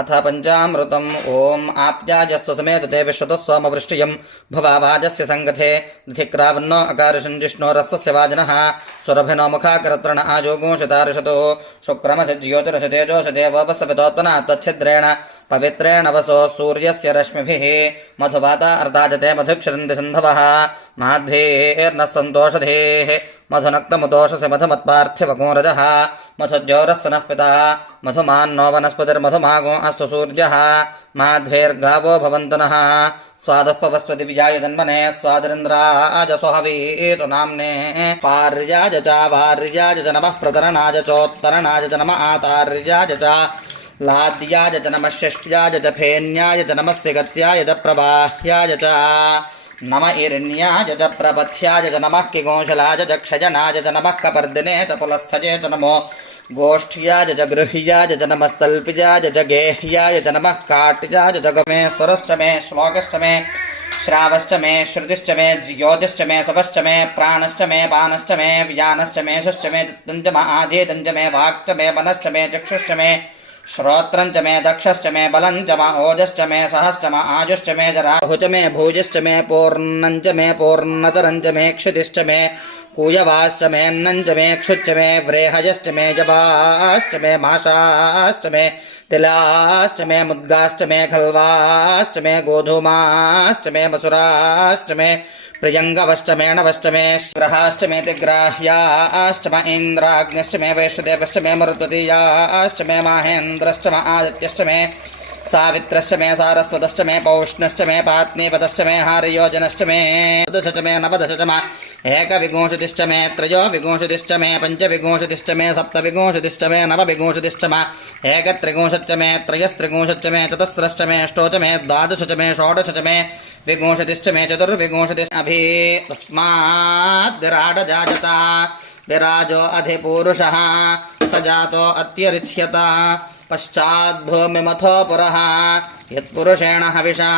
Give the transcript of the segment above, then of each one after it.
अथ पंचामृतम् ओम आप्याजस्य समेत ते विश्वतस्वामवृष्टियं भवाभाजस्य संगथे दधिक्रावन्नो अकारशं रसस्य वाजनः सुरभिनो मुखाकरत्रण आजोगोषतारिषतो शुक्रमसज्योतिरसतेजोषदेवोपसवितोत्पना तच्छिद्रेण पवित्रेण वसो सूर्यस्य रश्मिभिः मधुवाता अर्धाजते मधुक्षरन्ति सिन्धवः माध्वेर्नः सन्तोषधेः मधुनक्तमुदोषसे मधुमत्पार्थिवकोरजः मधुज्योरस्य नः पिता मधुमान्नो वनस्पतिर्मधुमागो अस्तु सूर्यः माध्वेर्गावो भवन्तु नः स्वादुपवस्वति विजाय जन्मने स्वादरिन्द्राज स्वहवीतु नाम्ने पार्याज च वार्याज च नमः प्रतरणाज चोत्तरणाज च नमः आतार्याज च लाद्याज च नमः षष्ट्याज च फेन्याय च नमस्य गत्याय च प्रवाह्याय च नम इरण्याज च प्रपथ्याज च नमः किगोशलाज च क्षजनाज च नमः कपर्दिने च पुलस्थजे च नमो गोष्ठ्याज च गृह्याज च नमस्तल्पिजाज च गेह्याय च नमः काट्याज च गमे स्वरश्च मे श्लोकश्च मे श्रावश्च मे श्रुतिश्च मे ज्योतिश्च मे सवश्च मे प्राणश्च मे पानश्च मे व्यानश्च मे शुश्च मे चित्तञ्च मे आधेतञ्च मे वाक्च मे मनश्च मे चक्षुश्च मे श्रोत्रञ्च मे दक्षश्च मे बलञ्च मे ओजश्च मे सहश्च मे आजुश्च मे जराहुच मे भूजिश्च मे पूर्णञ्च मे पूर्णतरञ्च मे क्षितिश्च मे कूयवाश्च मे अन्नञ्च मे क्षुच्च मे व्रेहजश्च मे जवाश्च मे माशाश्च मे तिलाश्च मे मुद्गाश्च मे खल्वाश्च मे गोधूमाश्च मे मसुराश्च मे प्रियंगवश्च मे नवश्च मे ग्रहाश्च मे तिग्राह्याश्च मे इन्द्राग्निश्च मे वैश्वदेवश्च मे मरुत्वतीयाश्च मे माहेन्द्रश्च मे आदित्यश्च मे सावित्रश्च मे सारस्वतश्च मे पौष्णश्च मे पात्नीपतश्च मे हार्योजनश्च मे दश च मे नवदश च मे एकविंशतिश्च मे त्रयोविंशतिश्च मे पञ्चविंशतिश्च मे सप्तविंशतिश्च मे नवविंशतिश्च मे एकत्रिंशच्च मे त्रयस्त्रिंशच्च मे चतस्रश्च मे अष्टोच मे द्वादश च मे षोडश च मे विंशतिश्च मे चतुर्विंशतिश्च अभि तस्माद् विराडजायता विराजो अधिपूरुषः स जातो अत्यरिच्यत पश्चाद्भूमिमथो पुरः यत्पुरुषेण हविषा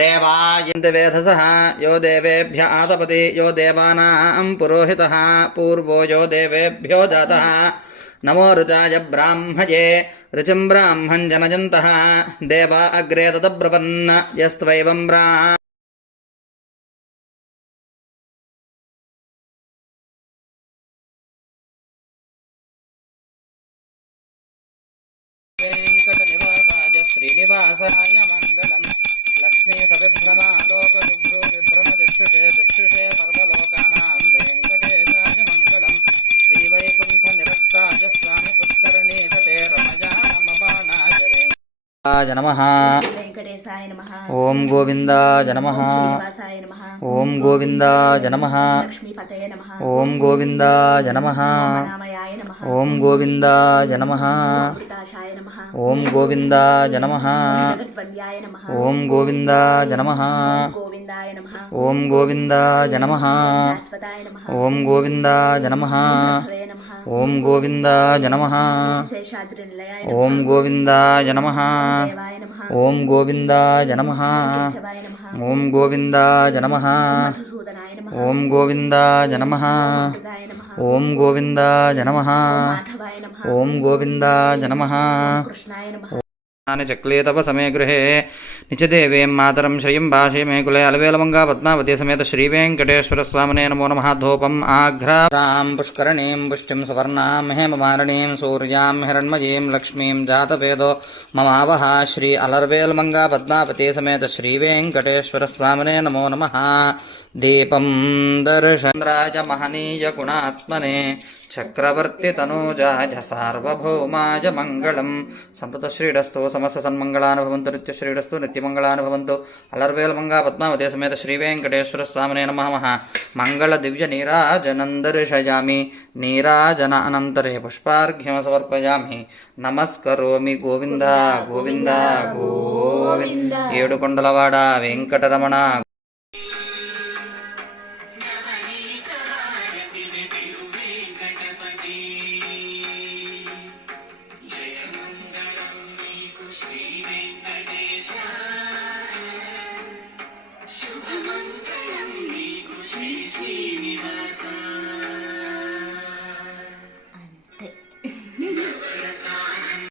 देवायन्दिवेधसः यो देवेभ्य आतपति यो देवानां पुरोहितः पूर्वो यो देवेभ्यो जातः नमो ऋचाय ब्राह्मये ऋचिं ब्राह्मं जनयन्तः देवा अग्रे तदब्रवन् यस्त्वैवं वेङ्कटनिवासाय श्रीनिवासाय मङ्गलम् लक्ष्मी सविभ्रमालोकशुभ्रो विभ्रमचक्षुषे चक्षुषे सर्वलोकानां वेङ्कटेशाय मङ्गलम् श्रीवैकुण्ठनिरक्ताय स्वामि पुष्करणीतटे रमजाय ममानाय वेङ्कटाय नमः वेंकटेशाय नमः। ओम गोविंदाय नमः। श्रीनिवासाय नमः। ओम गोविंदाय नमः। लक्ष्मीपतये नमः। ओम गोविंदाय नमः। रामनामयाय नमः। ओम गोविंदाय नमः। अमृताशाय नमः। ओम गोविंदाय नमः। जगद्वन्द्याय नमः। ओम गोविंदाय नमः। गोविंदाय नमः। ओम गोविंदाय नमः। शाश्वताय नमः। ओम गोविंदाय नमः। भवे नमः। ओम गोविंदाय नमः। शेषाद्रिनिलयाय नमः। ओम गोविंदाय नमः। देवाय नमः। ओम गोविंदाय नमः। केशवाय नमः। ओम गोविंदाय नमः। मधुसूदनाय नमः। ओम गोविंदाय नमः। हृदाय नमः। ओम गोविंदाय नमः। माधवाय नमः। ओम गोविंदाय नमः। कृष्णाय नमः। चक्ले तप समय गृहे निचदेवीं मातरं श्रियं भाषे मे कुले अलवेलमंगा पद्मावती समेत श्रीवेंकटेश्वर स्वामिने नमो नमः धूपम् आघ्रां पुष्करणीं पुष्टिं सुवर्णां हेममालिनीं सूर्यां हिरण्मयीं लक्ष्मीं जातवेदो ममावह श्री अलर्वेलमंगा पद्मावती समेत श्रीवेंकटेश्वर स्वामिने नमो नमः दीपं दर्शन्द्राय महनीय गुणात्मने चक्रवर्ती तनूजाय सार्वभौमाय मंगलम संपतश्रीडस्तु समस्त सन्मंगलानि भवन्तु नित्यश्रीडस्तु नित्यमंगलानि भवन्तु अलर्वेल मंगा पद्मावती समेत श्री वेंकटेश्वर स्वामिने नमः मंगल दिव्य नीराजनं दर्शयामि नीराजन अनन्तरे पुष्पार्घ्यं समर्पयामि नमस्करोमि गोविंद गोविंद गोविंद ఏడుకొండలవాడ వెంకటరమణ